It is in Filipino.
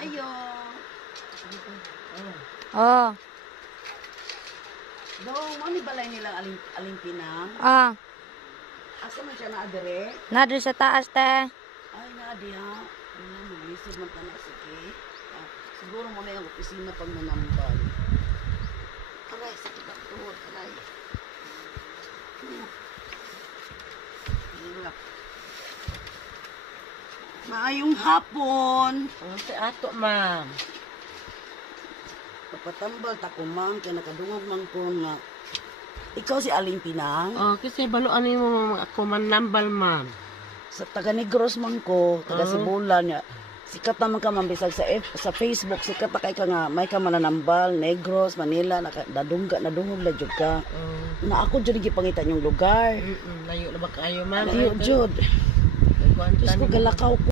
Ayo. Oh. Do, mo ni balay nilang Alinpinang. Ah. Asa man siya naadere? Na doon sa taas, te. Ay, naadi ha. Ano mo, lisod man ka na. Sige. Ah, siguro mo na yung opisina pag nanambal. Aray, sakit ang tuhod. Aray. Hirap. Maayong hapon. Si ato, ma'am. Papatambal ta ko, ma'am. Kaya nakadungog man ko nga. Ikaw si Aling Pinang. Oh, kasi baluan mo ako manambal, ma'am. Sa taga Negros man ko, taga Sibulan niya. Sikat naman ka man bisag sa Facebook, sikat na kay ka nga may ka mananambal, Negros, Manila, nadungog na jud ka. Na ako jud gipangitan yung lugar. Layo na ba kayo, ma'am? Layo jud. Diyos ko galakaw ko.